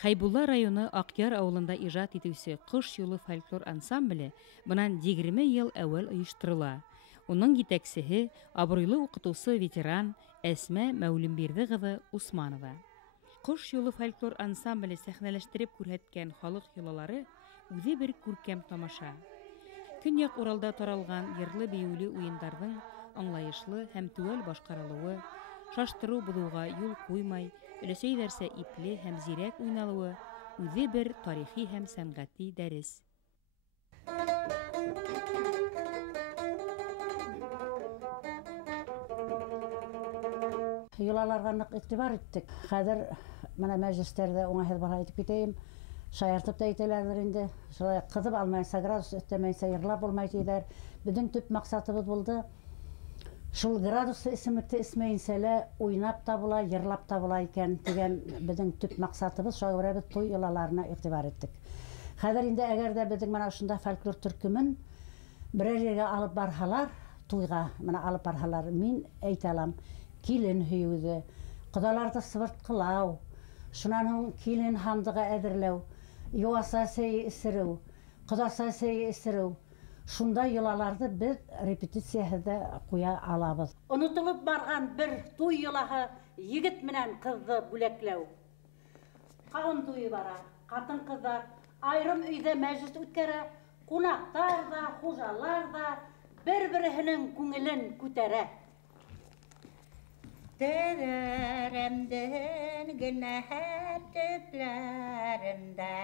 Хайбулла районы Акъяр авылында ижад итүсе Кыш юлы фольклор ансамбле бынан 20 ел әүвәл оештырыла. Уның җитәкчесе абруйлы укытучы ветеран Әсмә Мәүлембирди кызы Усманова. Кыш юлы фольклор ансамбле сәхнәләштереп күрһәткән халык йолалары үзе бер күркәм тамаша. Көньяк Уралда таралган йырлы-биюле уеннарның аңлаешлы һәм түгел башкарылуы, шаштыру булуга юл куймай, өләсәйләрсә ипле һәм зирәк уйналуы үзе бер тарихи һәм сәнгати дәрес. Йолаларга нык игътибар иттек. Хәзер менә мәҗлесләрдә уңайһыз бара итеп китәем. Шаяртып та әйтәләр инде. Шулай кызып алмайса, градус өстәмәйсә йырлап булмай диләр. Безнең төп максатыбыз булды. Шул градусы исемлекте исмәенсәлә уйнап та була, йырлап та була икән дигән безнең төп максатыбыз. Шуңа без туй йолаларына игътибар иттек. Хәзер инде әгәр дә безнең менә шунда фольклор төркемен берәр җиргә алып барһалар, туйга менә алып барһалар, мин әйтә алам, килен һөюзе, кодаларда сыбырткылау, шунан һуң килен хандыга әзерләү, юаса сәй исереү, кодаса сәй исереү. Шунда йолаларды без репетицияһендә куя алабыз. Онытылып барган бер туй йолаһы егет менән кызды бүләкләү. Кавын туйы бара, катын-кызлар айрым өйдә мәҗлес үткәрә, кунактар да, хуҗалар да бер-беренең күңелен күтәрә. Тәрәремдән генә төпләрендә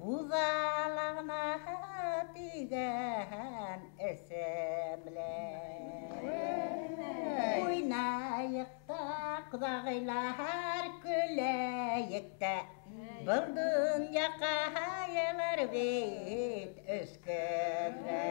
Бузалағына тигән әсәмлә. Уйнайык та, құдағайлар күләйік тә, Бұл дүнияқа хайылар бейт өскінлә.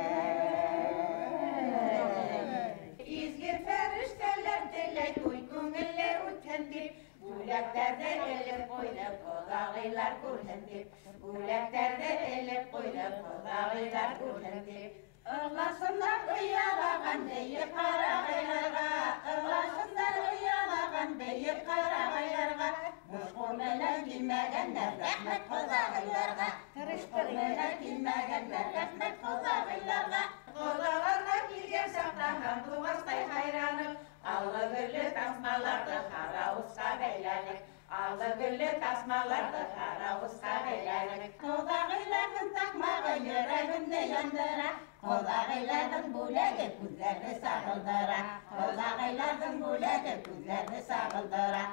Изгір фәріштәләр тіләй той көңілі өткен деп, Бүләктәрді әліп қойып, құдағайлар көрген деп. Бүләктәрді әліп қойып, құдағайлар көрген деп. Ығласындар ұялаған бейіп қарағайларға, Ығласындар ұялаған бейіп қарағайларға, Мұшқоменен келмегендер рәхмет құдағайларға, Мұшқоменен келмегендер рәхмет құдағайларға. Құдағарға келген сақтанған туғастай хайранып, Аллы гүлі тасмаларды қарауызға бәйләлік, Аллы гүлі тасмаларды қарауызға бәйләлік. Құдағайлардың тақмағы жүрегімді яндыра, Құдағайлардың бөләгі күндерді сағылдыра, Құдағайлардың бөләгі күндерді сағылдыра.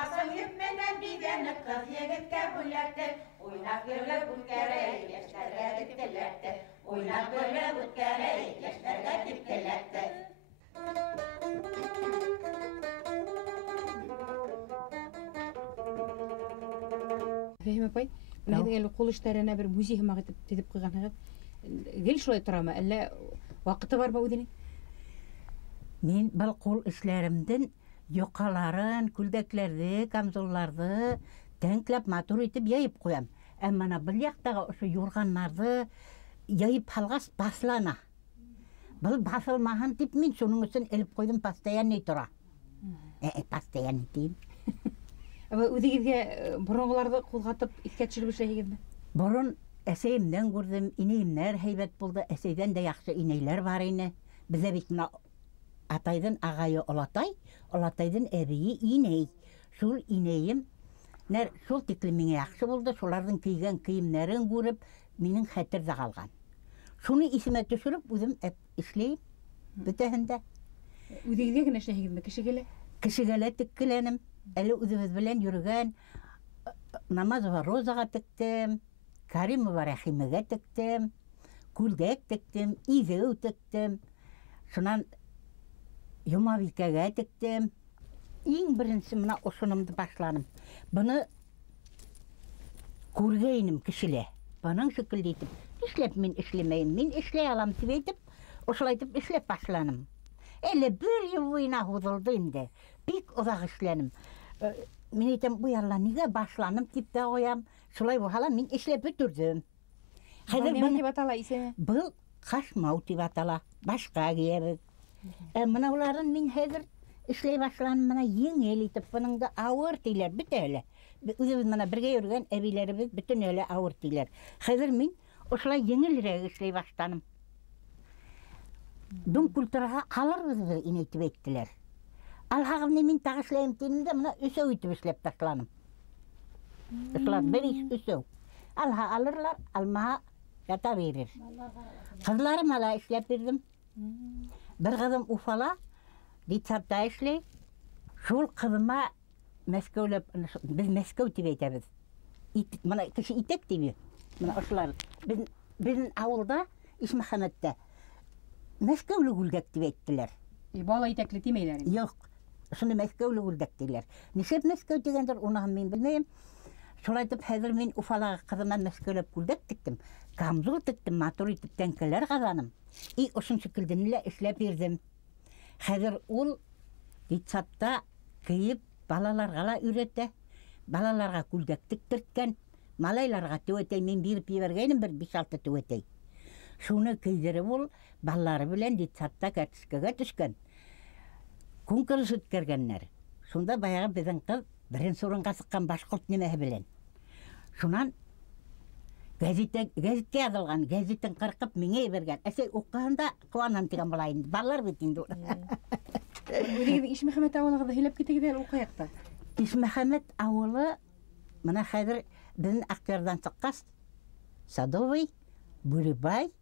Асыл епменен бигеніп қыз егітке бүләкті, Ойнап гүлі бүткәрі ештерге диптеләкті, Ойнап гүлі бүткәрі ештерге диптеләкті. Фәһим апай, менә кул эшләренә бер музей һәм итеп куйганыгыз. Гел шулай торамы, әллә вакыты бармы үзенең? Мин был кул эшләремдән юкаларын, күлдәкләрне, камзулларны тәнкләп матур итеп яйып куям. Әмма бу яктагы ошо юрганнарны яйып алгач баслана. Бұл басылмаһын дип мин шуның өчен элеп койдым, постоянный тора. Постоянный дейм. Үзегезгә борынгыларны кузгатып искә төшереп эшләйсезме? Борын әсәемнән күрдем, инәемнәр һәйбәт булды, әсәйдән дә яхшы инәйләр бар ине. Бездә бит менә атайдан агайы олатай, олатайдан әбие инәй. Шул инәем шул тиклем миңа яхшы булды, шуларның кийгән киемнәрен күреп, минең хәтердә калган. Шуны исемә төшереп, үзем эшләйм, бөтәһендә. Үзегезгә генә эшләйсезме, кешегә? Кешегә теккеләнем. Әле үзебез белән йөргән Намазова Розага тектем, Каримова Рәхимәгә тектем, күлдәк тектем, изеү тектем. Шунан Юмавикәгә тектем. Иң беренче менә ошынымды башланым. Буны күргәйнем кешелә. Буның шикелле итеп, эшләп мин эшләмәйм, мин эшләй алам дип әйтеп, ошылай итеп эшләп башланым. Әле бер ел буена һуҙылды инде. Бик оҙаҡ эшләнем. Мин әйтәм, бу ялла нигә башланым дип тә ҡуям. Шулай булһа мин эшләп бөтөрҙөм. Хәҙер дип атала исеме? Был ҡашмау дип атала. Башҡа кейәбеҙ. Мына уларын мин хәҙер эшләй башланым, мына еңел итеп, бының да ауыр тийләр бөтәһе лә. Үзебез мына бергә йөргән әбиләребез бөтен әле авыр тиләр. Хәзер мин ошылай еңелрәк эшләй баштадым. Дун культурага алырбыз инде итеп әйттеләр. Алхагымны мин тагы эшләйм дигәндә моны өсәү итеп эшләп ташланым. Эшләп бер өсәү. Алха алырлар, алмаha ята берер. Кызларым ала эшләп бирдем. Бер кызым Уфала Дитсапта эшләй. Шул кызыма Мәскәүләп, без Мәскәү дип әйтәбез. Моны кеше итәк дип. Моны ошылар. Безнең авылда Ишмөхәммәттә Мәскәүле үлгәк дип әйттеләр. Бала итәкле тимәйләр. Юк. Шуны Мәскәүле үлгәк диләр. Нишеп Мәскәү дигәндер, уны мин белмәйм. Шулай дип хәзер мин Уфалага кызыма Мәскәүләп үлгәк диттем. Камзул диттем, матур итеп тәнкәләр казаным. И ошын шикелдән эшләп бирдем. Хәзер ул Дитсапта киеп балаларга ла үйрәтә. Балаларга күлдәк тиктерткән. Малайларга тәвәтәй мин биреп ебәргәнем бер 5-6 тәвәтәй. Шуны кийдереп ул балалары белән Дитсапта кәтишкәгә төшкән. Конкурс үткәргәннәр. Шунда баягы безнең кыз беренче урынга сыккан башкорт немәһе белән. Шуннан газетка язылган, газеттен кыркып миңа ебәргән. Әсәй укыганда куанам дигән була инде. Балалар бит инде. Үзегез Ишмөхәммәт авылыгызда һөйләп китегез әле укыякта. Ишмөхәммәт авылы менә хәзер безнең Актярдан чыккас, Садовый, Бурибай,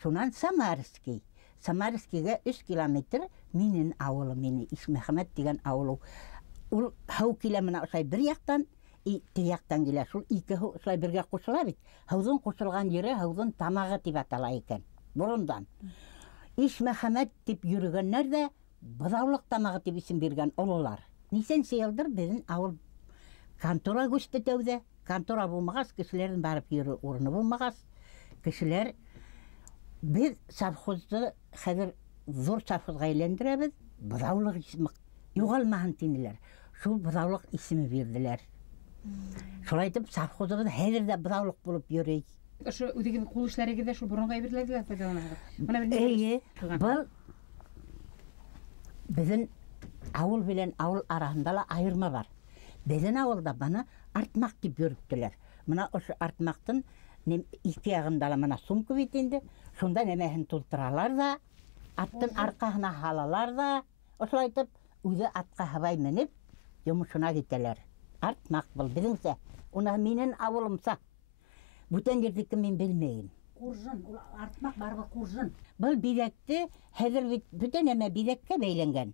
шуннан Самарский. Самарскийга 3 километр минем авылым, мине Ишмөхәммәт дигән авыл. Ул һау килә менә ошай бер яктан, и тияктан килә. Шул икесе ошай бергә кушыла бит. Һаудан кушылган җире һаудан тамагы дип атала икән. Бурындан. Ишмөхәммәт дип йөргәннәр дә Быҙаулыҡ тамағы тип исем биргән ололар. Нисәнсе йылдыр безнең авыл контора күсте тәүҙә. Контора булмағас, кешеләрҙең барып йөрөр урыны булмағас, кешеләр без совхозды хәҙер зур совхозға әйләндерәбеҙ, Быҙаулыҡ исеме юғалмаһын тинеләр. Шул Быҙаулыҡ исеме бирҙеләр. Шулай итеп совхозыбыҙ хәҙер дә Быҙаулыҡ булып йөрөй. Ошо үҙегеҙ ҡул эшләрегеҙҙә шул боронға әйберләрҙе файдаланаһығыҙ. Эйе, был безнең авыл белән авыл араһында ла айырма бар. Безнең авылда баны артмаҡ дип йөрөттөләр. Мына ошо артмаҡтың ике яғында ла мына сумка бит инде. Шунда нәмәһен тултыралар да, аттың арҡаһына һалалар да, ошолай итеп үҙе атҡа һыбай менеп, йомошона китәләр. Артмаҡ был беҙеңсә. Уны минең авылымса. Бүтән ерҙеке мин белмәйем. Куржын, артмаҡ барбы куржын. Был биҙәкте хәҙер бүтән нәмә биҙәккә бәйләнгән.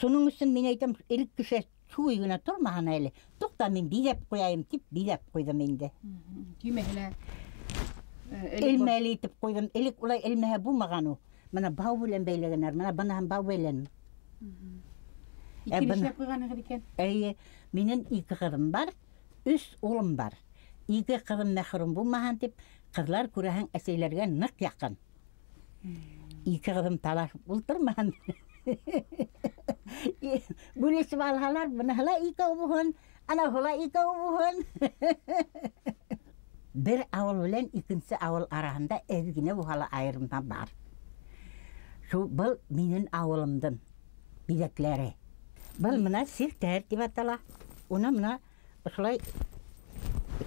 Шуның өсөн мин әйтәм, элек кеше шуй гына тормаһын әле. Туҡта, мин биҙәп ҡуяйым тип биҙәп ҡуйҙым инде. Тимәһелә Элмәле итеп ҡуйҙым. Элек улай элмәһә булмаған ул. Мына бау белән бәйләгәннәр. Мына быныһын бау бәйләнем. икелешләп ҡуйғанһығыҙ икән. Әйе, минең 2 ҡыҙым бар, 3 улым бар. 2 ҡыҙым мәхрүм булмаһын тип, ҡыҙлар күрәһең әсәйләргә ныҡ яҡын. 2 ҡыҙым талашып ултырмаһын. Бүлешеп алһалар, быныһы ла 2 булһын, анаһы ла 2 булһын. Бер ауыл белән икенсе ауыл араһында әҙ генә булһа ла айырма бар. Шул был минең ауылымдың биҙәкләре. Был мына сиртәр дип атала. Уны мына ошолай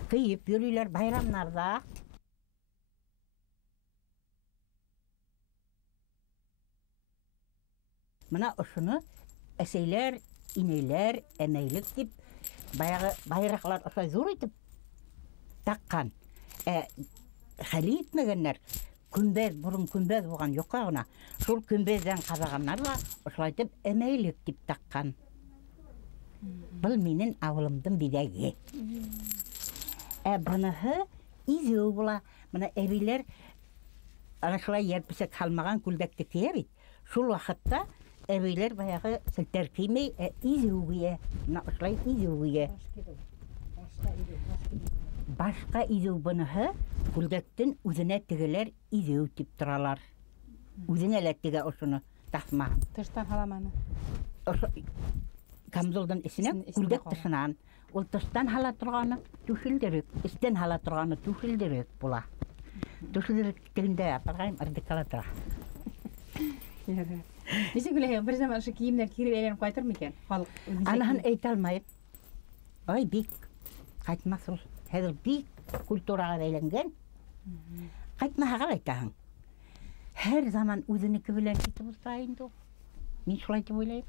кейеп йөрөйләр байрамнарда. Мына ошоны әсәйләр, инәйләр, әмәйлек дип баяғы байраҡлар ошолай зур итеп таҡҡан. Хәле етмәгәннәр. Көмбәҙ, борон көмбәҙ булған юҡҡа ғына. Шул көмбәҙҙән ҡаҙағандар ла ошолай итеп әмәйлек дип таҡҡан. Был минең ауылымдың биҙәге. Быныһы изеү була. Мына әбейләр ана шулай йәрпесәк һалмаған күлдәкте кейә бит. Шул ваҡытта әбейләр баяғы селтәр кеймәй, изеү кейә. Мына ошолай изеү кейә. Башҡа изеү быныһы күлдәктең үҙенә тегеләр изеү тип торалар. Үҙенә лә тегә ошоно таҫмаһын. Тыштан һаламаны. Камзулдың эсенә күлдәк тышынан. Ул тыштан һала торғаны түшелдерек, эстән һала торғаны түшелдерек була. Түшелдерек тегендә апарғайым ырдыкала тора. Нисек үләһең, бер заман ошо киемдәр кире әйләнеп ҡайтырмы икән? Халыҡ Анаһын әйтә алмайым. Ай бик. Қайтмас ул. Хәзер бик культураға бәйләнгән. Қайтмаһа айтаһың. Һәр заман үзенеке белән китеп утыра инде ул. Мин шулай дип уйлайм.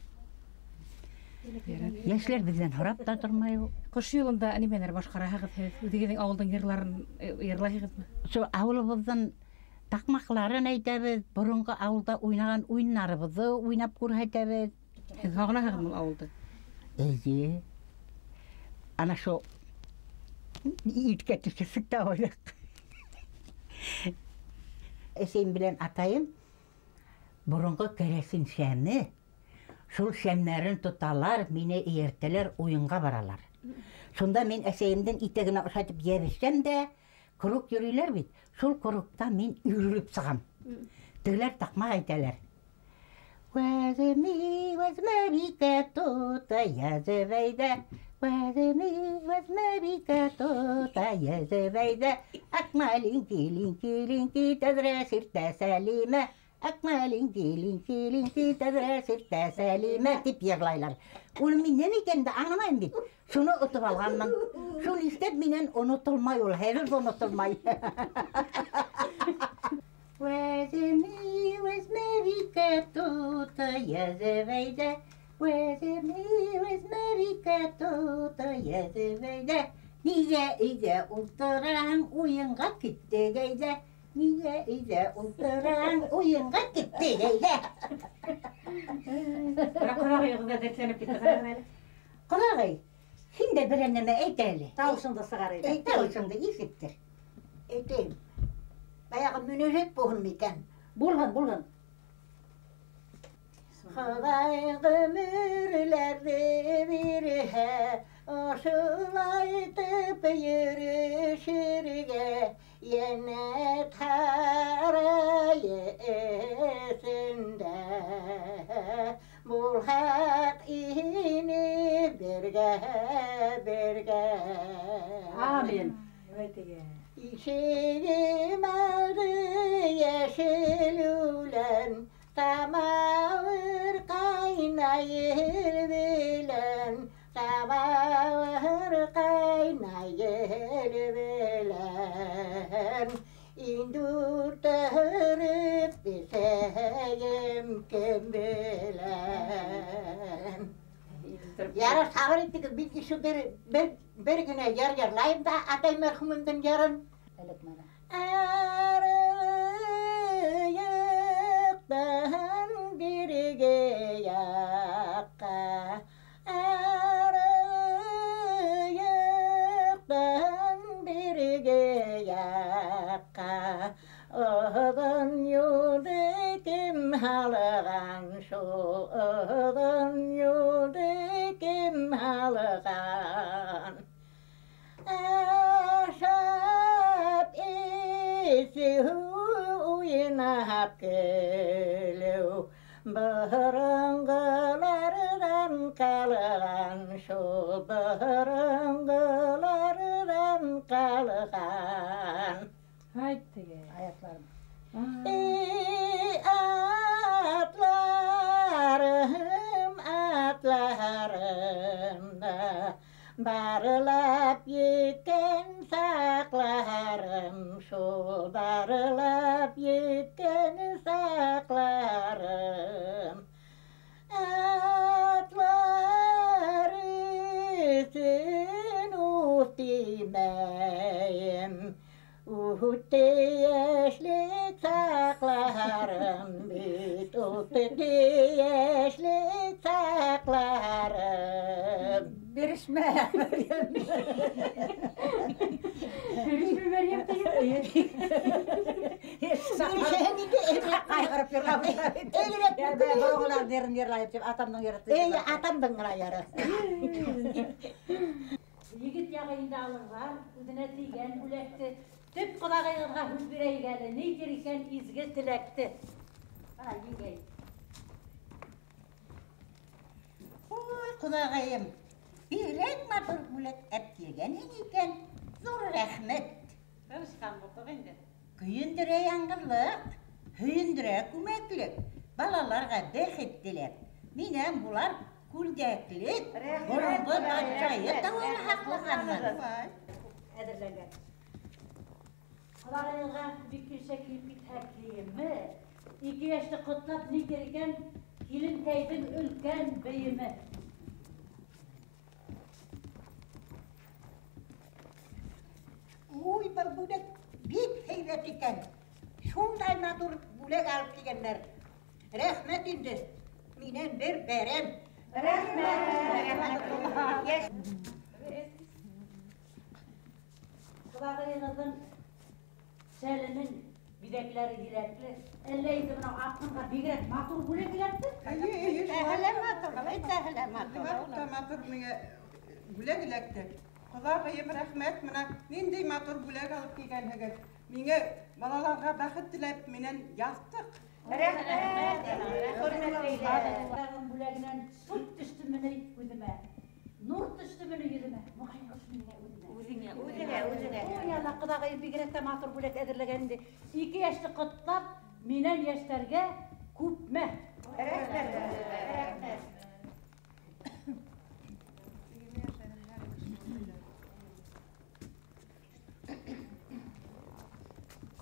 Яшьләр бездән һорап та тормай ул. Кыш юлында нимәләр башкараһыгыз һез? Үзегезнең авылдың йырларын йырлайһыгызмы? Шул авылыбыздан такмакларын әйтәбез, борынгы авылда уйнаган уйнарыбызды уйнап күрһәтәбез. Һез һагынаһыгызмы авылды? Әйе. Ана шул иткә төшеп тә ойлык. Әсәйем белән атайым борынгы керосин шәме. Шул шәмнәрен тоталар, мине иертелер, уенга баралар. Шунда мин әсәйемдән итәгенә ошатып ябышсам да, круг йөриләр бит. Шул кругта мин үрелеп сыгам. Тегеләр такма әйтәләр. Вәзми бикә тота язывайда. Вәзми бикә тота язывайда. Акмалинки тәзрә сиртә сәлимә. Акмалинки тәзрә сиртә сәлимә дип йырлайлар. Ул миннән икән дә аңламыйм бит. Шуны отып алганмын. Шул истәп миннән онытылмай ул, һәр онытылмай. Вәзми бикә тота язывайда. Вәзми бикә тота язывайда. Нигә өйдә утыраң, уенга киттек әйдә. Нигә өйдә утыраң, уенга киттек әйдә. Кырагыгызда дәртләнеп киттегез. Кырагый, син дә бер нәмә әйт әле. Тавышыңды сыгар иде. Әйт тавышыңды ишеттер. Әйтәйем. Баягы мөнәҗәт булган микән? Булган. Ходай гомерләрне бирһә, ошылайтып йөришергә, янә тарае эсендә. Бул хак ине бергә. Амин. İşeğim aldı yeşil ulen, tamağır kaynayır bilen, tamağır kaynayır bilen. İndur tırıp biseyim kim bilen. Yara sağır ettik bir kişi bir güne yarlayayım da atay merhumundan yarın. Arayaktan birge yakka, arayaktan birge yakka. Oğdan yolda kim halgan şu, oğdan yolda kim halgan. Aşap esi uynap geliyor, barangılardan kalgan şu, barangılardan kalgan. Haydi. Ayaklarım. Atlarım da barılap yeken saklarım şu, barılap yeken saklarım. Atlar için utimeyim, uhte yeşlik saklarım bit, uhte yeşlik saklarım. Birişme. Görüşme Meryem teyze. Birişeni de elbet kaygırıp yırlamış. Elbet Oğlan derin yırlayıp deyip atamdan yarattığı. Ey atamdan gına yarı. Yigit yağıyında alırlar, üzüne tiygen ulekti. Tüp kulağıyla hüz birey geldi, ne gereken izgi tilekti. Bana yengey. Oy kudağayım, birek matır bulak epkilgen iken zor rahmet. Karışkan bulduk indi. Kuyundire yangırlık, hüyündire kumeklik. Balalarga bexet dilep. Minem bular Күлдәклек, борынғы батшайы тауын хақлығанмын. Әдірленген. Құлағайылға беккелші келпит әкейімі, 2 yaşlı құтлап не керген келін тәйдің үлкен бейімі. Уй, бір бүлек бек хейбет екен. Шундай матур бүлек алып келгендер. Рәхмет инде. Менен бір бәрем. Құлағайылардың сәлінің бидәкләре еләклі. Әлләйді мынау артынға бегірек матур бүлек еләкті? Әхілі матур, әхілі матур. Матур меңе бүлек еләкті. Құлағайым рәхмет, мына нендей матур бүлек алып келгенсігіз. Менге балаларға бақыт тілеп, менен ястық. Құлағайылардың бүлегінен сұт түсті мені өдіме, нұр түсті мені өдіме. Мұғайын ұш мене өдіме. Өзіне. Ой, Алла құдағайым бегіректе матур бүлек әдірлегенде 2 yaşlı құтлап, менен яштерге көпме.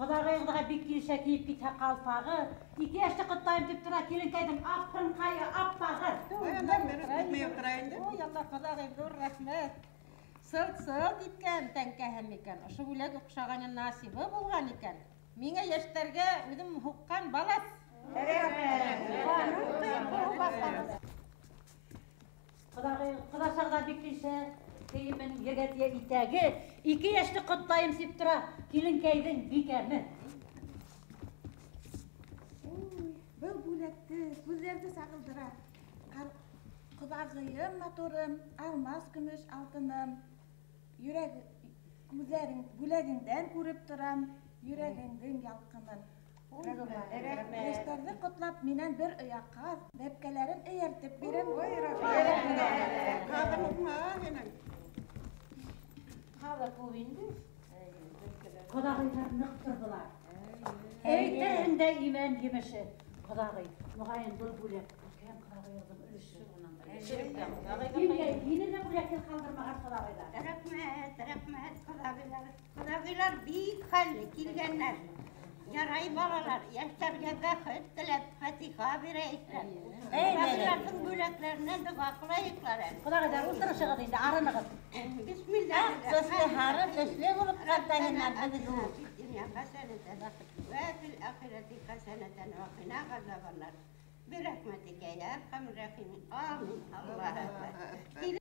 Құдағайылға беккелші кейіппет қалпағы, 2 yaşlı құттайым деп тұра келінкайдың аппын қайы аппағы. Ояндан бері өтмей отырайынды. Ой, Алла құдағайым зор рәхмет. Сылт-сылт еткен тәңкәһім екен. Ұшы бүлек ұқшағаны насибы болған екен. Меңе ештерге өдім хуққан балас. Құдашағда беккелші кейімін егетия итәгі, 2 yaşlı құттайым деп тұра келінкайдың бекәмі. Бұл бүлекті көздерді сағылдыра. Құдағайым, матурым, алмас, күміш, алтыным. Бүлегіңден көріп тұрам, юрегіңдің ялқынын. Ештерді құтлап, менен бір ұяққа бәпкелерін өйертіп берем. Қала көбінді? Құдағайлар нық тұрдылар. Әйттерінде имен емеші. Құдағай, мұғайын бұл бөлек. Үлкен құдағайырдың үлісі. Ені де бүлекен қалдырмаған құдағайлар. Рәхмет, құдағайлар. Құдағайлар бейік қалды келгенler. Ярай балалар, яштерге бәхет тілеп, фатиха берейіктер. Құдағайлардың бөлеклеріне дұға қылайықлар. Құдағайлар ұлтырышығы дейінде арынығыз. Bismillah. Sösle harı, sösle bulup kattayınlar bizi bu. Dünya haseneten ve fil ahireti haseneten ve qina gazabanlar. Birahmetike ya erhamur rahimin. Amin. Allah'a emanet.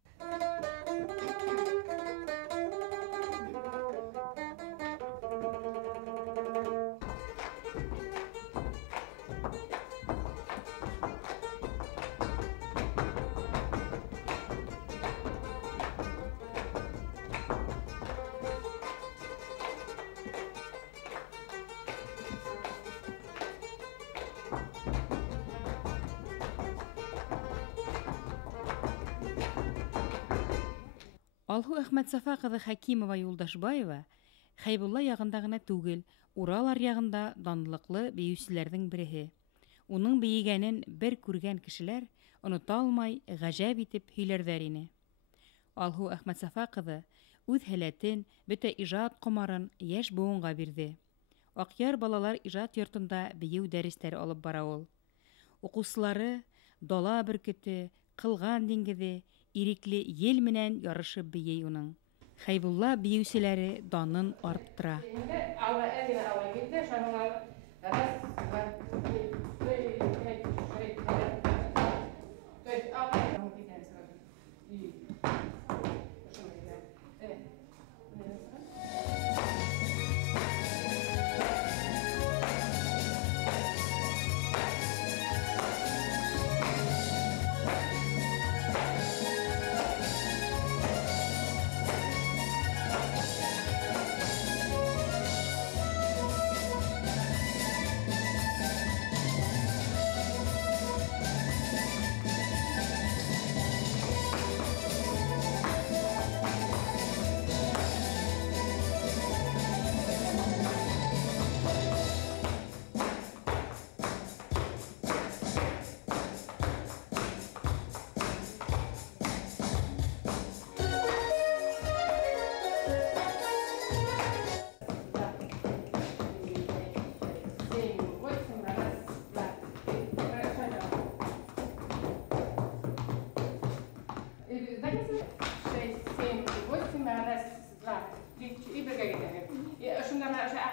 Алһу Әхмәтсафа кызы Хәкимова Юлдашбаева Хәйбулла ягында гына түгел, Урал аръягында данлыклы бейүселәрнең береһе. Уның бейегәнен бер күргән кешеләр оныта алмай, гаҗәп итеп һөйләрдәр ине. Алһу Әхмәтсафа кызы үз һәләтен, бөтә иҗат комарын яшь буынга бирде. Акъяр балалар иҗат йортында бейеү дәресләре алып бара ул. Укучылары дала бөркете, кылган диңгезе, ирекле ел менән ярышып бейей уның. Хәйбулла бейүселәре данын арттыра.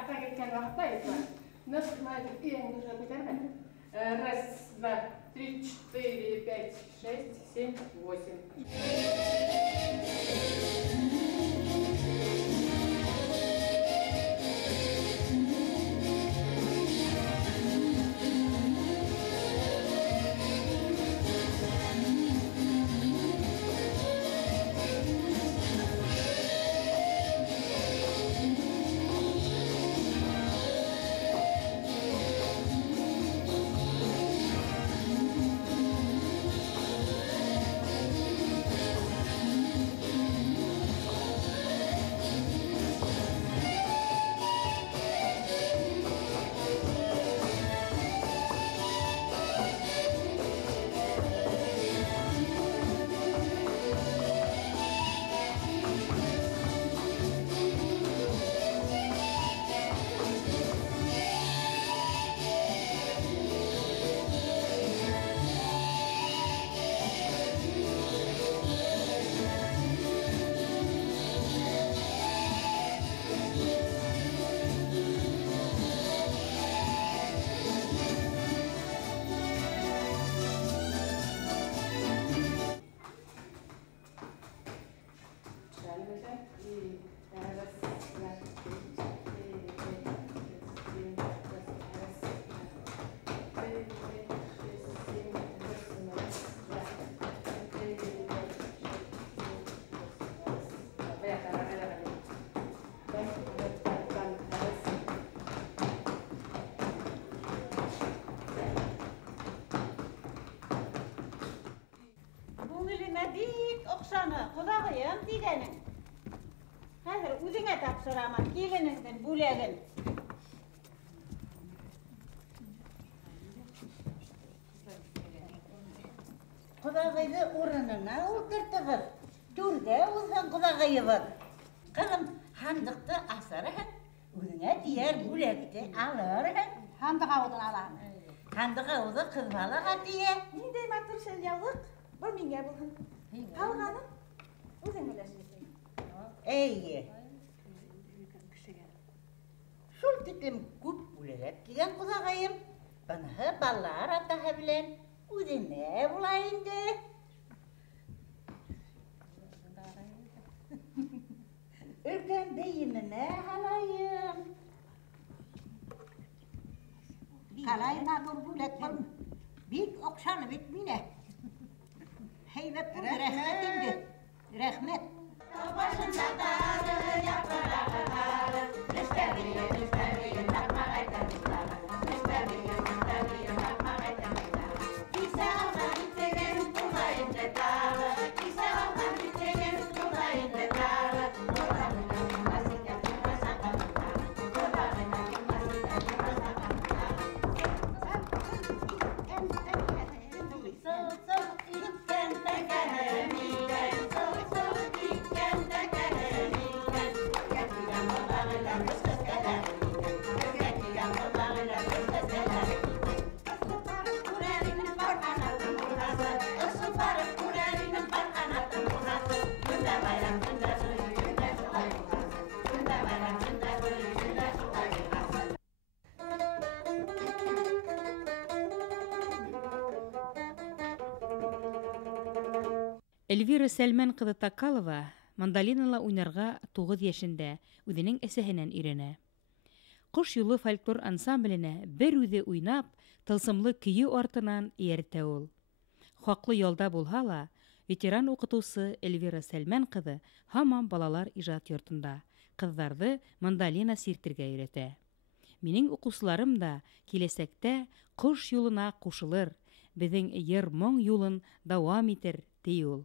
так как она хватает. Нас знает, и я не должна быть нормально. Раз, два, три, 4, 5, 6, 7, 8. Bik oksana, kulağıyım digenin. Hazır uzine tapşıraman, gelininden bulegin. Kulağıyı orununa oturtuguz. Türde uzun kulağıyı var. Kızım, handıkta asarın, uzine diğer bulegide alırın. Handık avudun alan. Handığa uzun kız balığa diye. Nindey matır sen yavuk? Bir minge bulun. Alganım. Uzun bilesin. Ey. Şul tikim kut buleget diyen kulağıyım. Bana ballar ataha bilen. Uzine bulayın de. Ülken deyimine halayım. Kalayına dur bulet bulun. Bik okşanı bitmine. Heybet bu rahmet indi. Rahmet. Başında dağlı yaprağı dağlı. Müstebiyim, müstebiyim, bakma aydanlar. Müstebiyim, müstebiyim, bakma aydanlar. İse alman isteyen bulayım da dağlı. İse alman isteyen bulayım da dağlı. Kulağına bilmezsin yapılmaz akalımlar. Kulağına bilmezsin yapılmaz akalımlar. Soğuk soğuk iken de gelmeyken. Soğuk soğuk iken de gelmeyken. Gerçekten kulağıyla kız kız gelemeyken. Gerçekten kulağıyla kız kız gelemeyken. Isıparıp kurelinin var kanatın burası. Isıparıp kurelinin var kanatın burası. Günde bayram günde suyu günde sulay burası. Günde bayram günde suyu günde sulay burası. Эльвира Сәлмән кызы Такалова мандолинала уйнарга 9 яшендә үзенең әсәһеннән өйрәнә. Кош юлы фольклор ансамбленә бер үзе уйнап, тылсымлы көйү артынан ияртә ул. Хаклы ялда булһа ла, ветеран укытучы Эльвира Сәлмән кызы һаман балалар иҗат йортында кызларны мандолина сиртергә өйрәтә. Минең укучыларым да киләсәктә кош юлына кушылыр, безнең йыр-моң юлын дәвам итер, ди ул.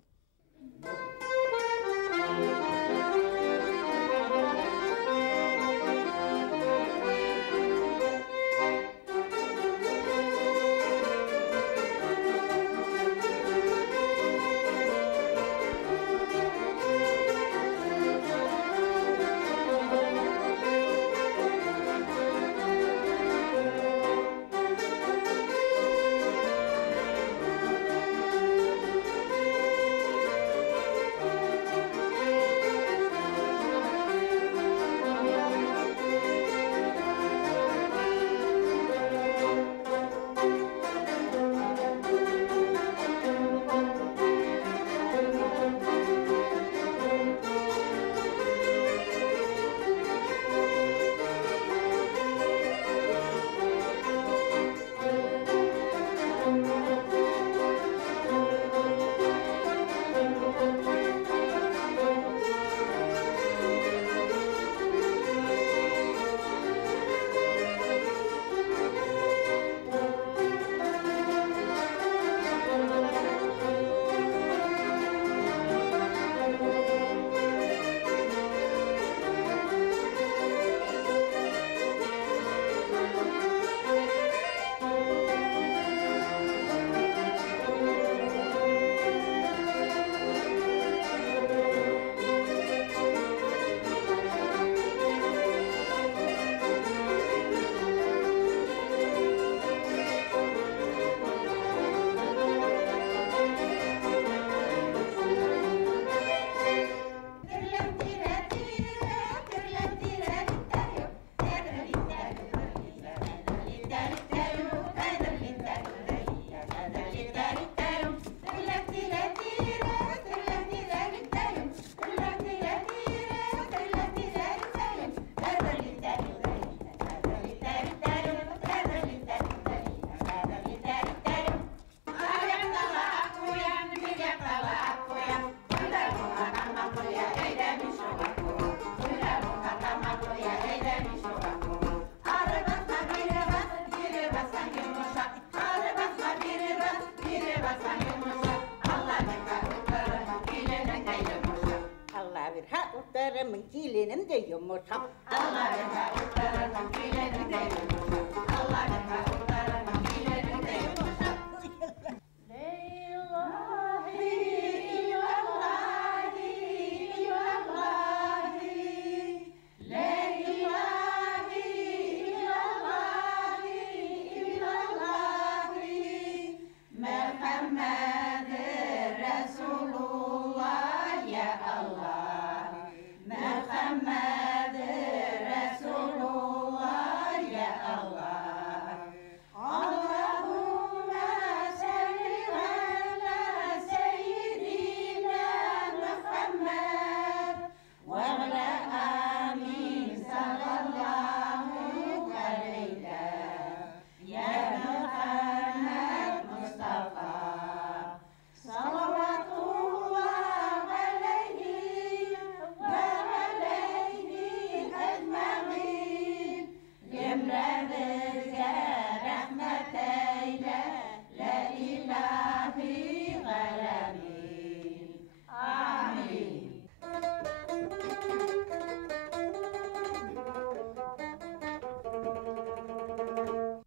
yumuşak.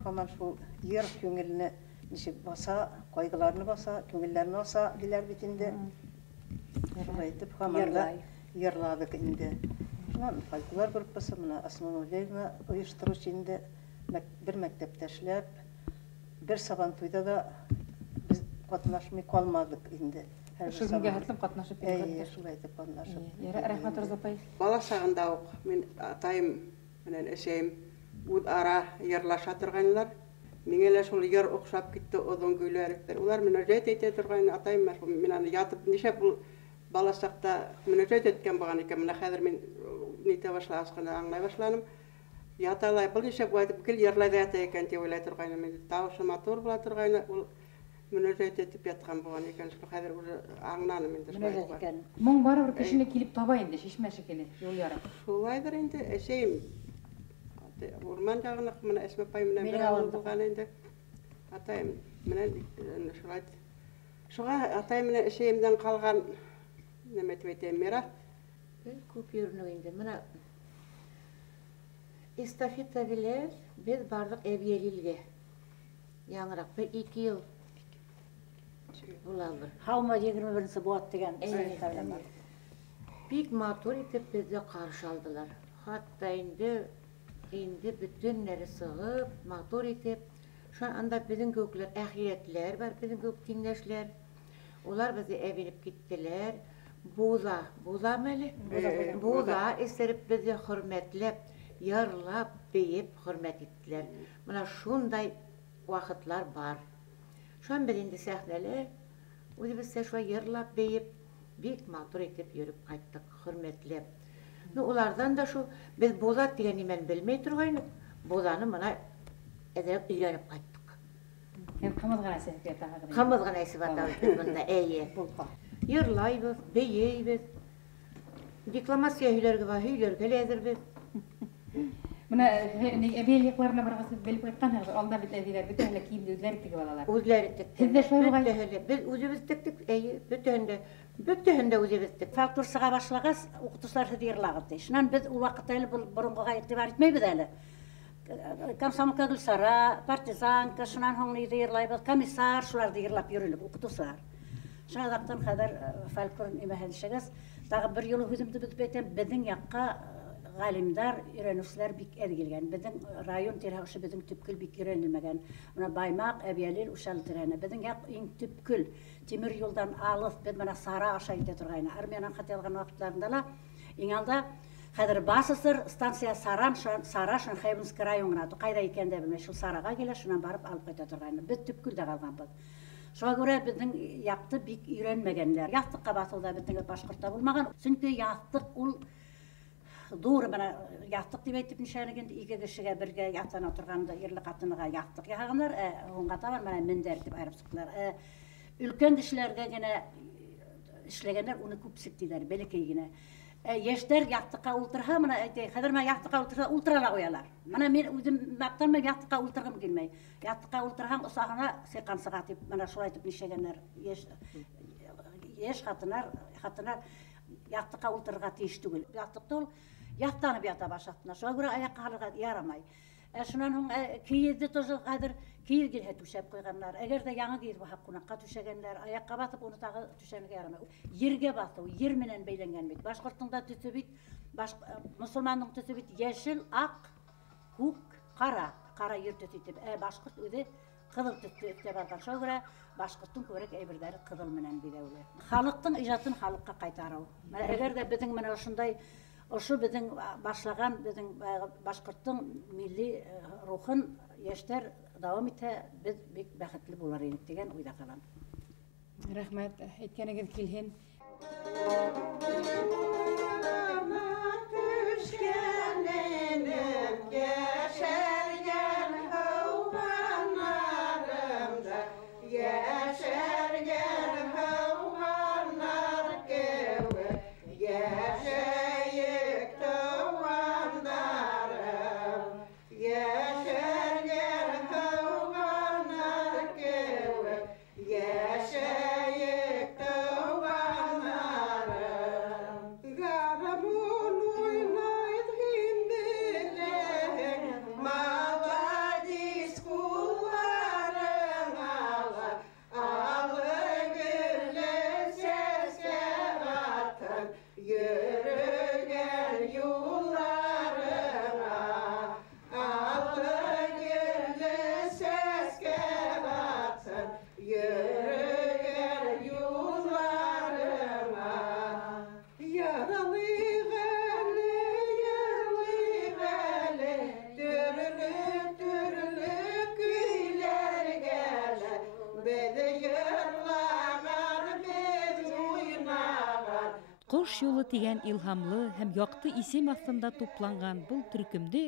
Aman şu yer köngülüne nişip basa, kaygılarını basa, köngüllerini basa diler bitinde. Şurada etip hamanda yerladık indi. Şundan kaygılar görüp basa, buna Asman Oleyna uyuşturucu indi. Bir mektepte işlep, bir saban tuyda da biz katnaşmay kalmadık indi. Şu günge hetlip katnaşıp Ey, şurada etip katnaşıp. Rahmat Rızapay. Bala sağında oq, men atayım, menen eşeğim, ud ara yerlaşa turganlar. Mingele şol yer oqşap gitti odun güylärikler. Ular münajet ete turgan atayım merhum. Men аны yatıp nişe bu bala saqta münajet etken bagan eken. Mena häzir men nite başlasqana anglay başlanım. Yatalay bul nişe bu aytıp gil yerlada yata eken diye oylay turgan men tawşı motor bula turgan ul münajet etip yatkan bagan eken. Şu häzir angnanım men de. Моң бары bir kişine kilip tabayın de şişme şekeli yol yarap. Şulaydır indi eşeğim. Orman jagına mena esme pay mena bir aldıgan indi. Atayım mena şulayt. Şuğa atayım mena eşeğimden kalgan nemet veteyim mera. Көп yürünüğünde. Mına estafeta bilen biz bardık eviyelilge. Yanırak bir 2 yıl bulaldı. Havma 21 bu at degen. Bik motor itip bizi karşı aldılar. Hatta indi bütünleri sığıp, motor itip, şu anda bizim gökler, ahiretler var, bizim gök dinleşler. Onlar bizi evinip gittiler. Buza meli? Buza isterip bizi hürmetlep, yarlap, beyip hürmet ettiler. Buna şunday vakitler var. Şu an indi sahneler, o da biz şu yarlap, beyip, bik motor itip yürüp kayttık, hürmetlep. Ulardan da şu, biz bozat diyen ben bilmey turgaynu, bozanı bana ederek öğrenip kayttık. Hem kamazgana sehpiyat ağabey. Kamazgana esibata biz bunda eye. Yırlayız, beyeyiz. Diklamasiya hüylerge var, hüylerge lezer biz. Buna ebeliyeklarına barğası belip aytkan hazır alda bit ediler, bütün hele kiyimde üzleri tiki balalar. Üzleri tiktik. Sizde şöyle gay. Biz üzümüz tiktik, eye, bütünde üzümüz tiktik. Faktor sığa başlagaz okutuslar hediyerlagıdı. Şunan biz o vaqtaylı burunga itibar etmeybiz hele. Komsomolka Gülsara, partizan, şunan hoňny hediyerlaybiz, komissar, şular hediyerlap yürülüp okutuslar. Şuna daqtan kadar folklor nime hedişegez. Dağı bir yolu hüzümdü biz beten bizin yakka galimdar öğrenüsler bik ergilgen. Bizin rayon terhaşı bizin tüpkül bik öğrenilmegen. Ona baymak, ebiyelil, uşal terhane. Bizin yak in tüpkül. Timir yoldan alıp biz mana Sara aşağı gide turgayna. Armiyanan xatyalgan vaqtlarında la iňalda Hadir basısır stansiya Sara şun Xeybinski rayonuna tu qayda eken de bilmey. Şu Saraga gele şundan barıp alıp kete turgayna. Biz tüpkülde kalganbız. Şoğa göre bizin yaptı bik öğrenmegenler. Yaptıkka batılda bizin başkırta bulmagan. Çünkü yaptık ul doğru bana yaptık diye etip nişanıgen iki kişiye birge yattan oturganda yerli katınaga yaptık. Yağanlar onga da var bana minder dip ayırıp sıktılar. Ülken kişilerge gene işlegenler onu küp siktiler belki yine. Yeşler yaptıkka ultraha mana hadir ma yaptıkka ultraha ultrala koyalar. Mana men özüm baktanma yaptıkka ultragym gelmey. Yaptıkka ultrahan usahana sekan sagatip mana şolay etip nişegenler yeş hatınar yaptıkka ultraga tiş tugul. Yaptıkta ol яттанып ята башлаттылар. Шуңа күрә аяк калырга ярамай. Шунан һуң киезде тоже хәзер киезгә түшәп куйганнар. Әгәр дә яңа киез булса кунакка түшәгәннәр, аякка батып уны тагы түшәмгә ярамай. Ергә басу, ер менән бәйләнгән бит. Башкортның да төсе бит, мусулманның төсе бит яшел, ак, күк, кара. Кара ер төсе итеп, башкорт үзе кызыл төстә итеп алган. Шуңа күрә башкорттың күбрәк әйберләре кызыл менән биләүле. Халыктың иҗатын халыкка кайтару. Менә әгәр дә безнең менә шундай Ошу біздің башлаган біздің башқұрттың милли рухын яшьтәр дәвам итә, без бик бәхетле булар идек дигән уйда калам. Рәхмәт, әйткәнегез килһен. Кош юлы тигән илһамлы һәм якты исем астында тупланган бұл төркемде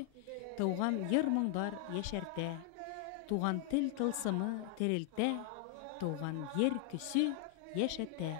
тауган йыр-моңдар яшәртә, туган тел тылсымы терелтә, тауган ер көсе яшәтә.